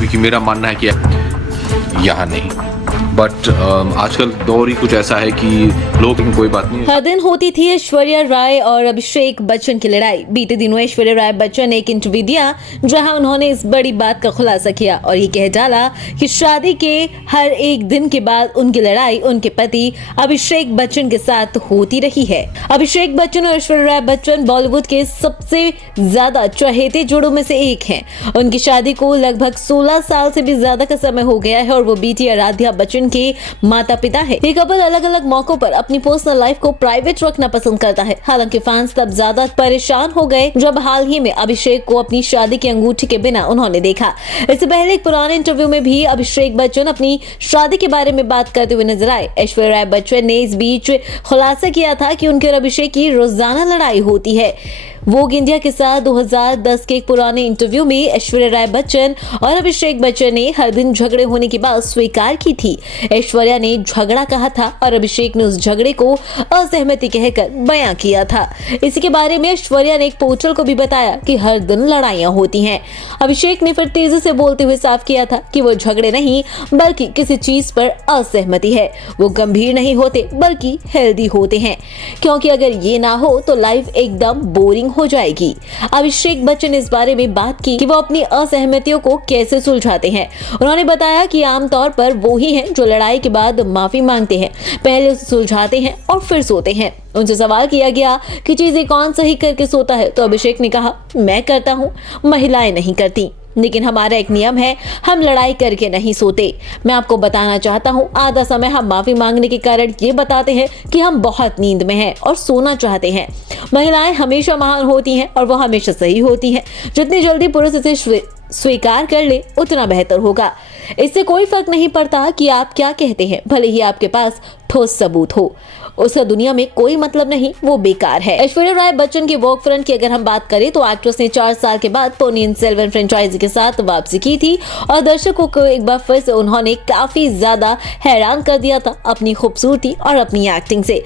क्योंकि मेरा मानना है कि यहाँ नहीं, बट आजकल दौर ही कुछ ऐसा है कि लोग कोई बात नहीं। हर दिन होती थी ऐश्वर्या राय और अभिषेक बच्चन की लड़ाई। बीते दिनों ऐश्वर्या राय बच्चन ने एक इंटरव्यू दिया जहां उन्होंने इस बड़ी बात का खुलासा किया और ये कह डाला कि शादी के हर एक दिन के बाद उनकी लड़ाई उनके पति अभिषेक बच्चन के साथ होती रही है। अभिषेक बच्चन और ऐश्वर्या राय बच्चन बॉलीवुड के सबसे ज्यादा चहेते जोड़ों में से एक हैं। उनकी शादी को लगभग 16 साल से भी ज्यादा का समय हो गया है और वो बेटी आराध्या बच्चन के माता पिता है। ये कपल अलग अलग मौकों पर अपनी पर्सनल लाइफ को प्राइवेट रखना पसंद करता है। हालांकि फैंस तब ज्यादा परेशान हो गए जब हाल ही में अभिषेक को अपनी शादी की अंगूठी के बिना उन्होंने देखा। इससे पहले एक पुराने इंटरव्यू में भी अभिषेक बच्चन अपनी शादी के बारे में बात करते हुए नजर आए। ऐश्वर्या राय बच्चन ने इस बीच खुलासा किया था कि उनके और अभिषेक की रोजाना लड़ाई होती है। वोग इंडिया के साथ 2010 के एक पुराने इंटरव्यू में ऐश्वर्या राय बच्चन और अभिषेक बच्चन ने हर दिन झगड़े होने की बात स्वीकार की थी। ऐश्वर्या ने झगड़ा कहा था और अभिषेक ने उस झगड़े को असहमति कहकर बयां किया था। इसी के बारे में ऐश्वर्या ने एक पोर्टल को भी बताया कि हर दिन लड़ाइयां होती हैं। अभिषेक ने फिर तेजी से बोलते हुए साफ किया था कि वो झगड़े नहीं बल्कि किसी चीज पर असहमति है। वो गंभीर नहीं होते बल्कि हेल्दी होते हैं, क्योंकि अगर ये ना हो तो लाइफ एकदम बोरिंग हो जाएगी। अभिषेक बच्चन ने इस बारे में बात की कि वो अपनी असहमतियों को कैसे सुलझाते हैं। उन्होंने बताया कि आमतौर पर वो ही हैं जो लड़ाई के बाद माफी मांगते हैं, पहले उसे सुलझाते हैं और फिर सोते हैं। उनसे सवाल किया गया कि चीजें कौन सही करके सोता है तो अभिषेक ने कहा, मैं करता हूँ, महिलाएं नहीं करती, लेकिन हमारा एक नियम है, हम लड़ाई करके नहीं सोते। मैं आपको बताना चाहता हूँ, आधा समय हम माफी मांगने के कारण ये बताते हैं कि हम बहुत नींद में हैं और सोना चाहते हैं। महिलाएं हमेशा महान होती हैं और वो हमेशा सही होती हैं। जितनी जल्दी पुरुष इसे स्वीकार कर ले उतना बेहतर होगा। इससे कोई फर्क नहीं पड़ता कि आप क्या कहते हैं, भले ही आपके पास ठोस सबूत हो, उसका दुनिया में कोई मतलब नहीं, वो बेकार है। ऐश्वर्या राय बच्चन के वर्क फ्रंट की अगर हम बात करें तो एक्ट्रेस ने 4 साल के बाद पोन्नियिन सेल्वन फ्रेंचाइजी के साथ वापसी की थी और दर्शकों को एक बार फिर से उन्होंने काफी ज्यादा हैरान कर दिया था अपनी खूबसूरती और अपनी एक्टिंग से।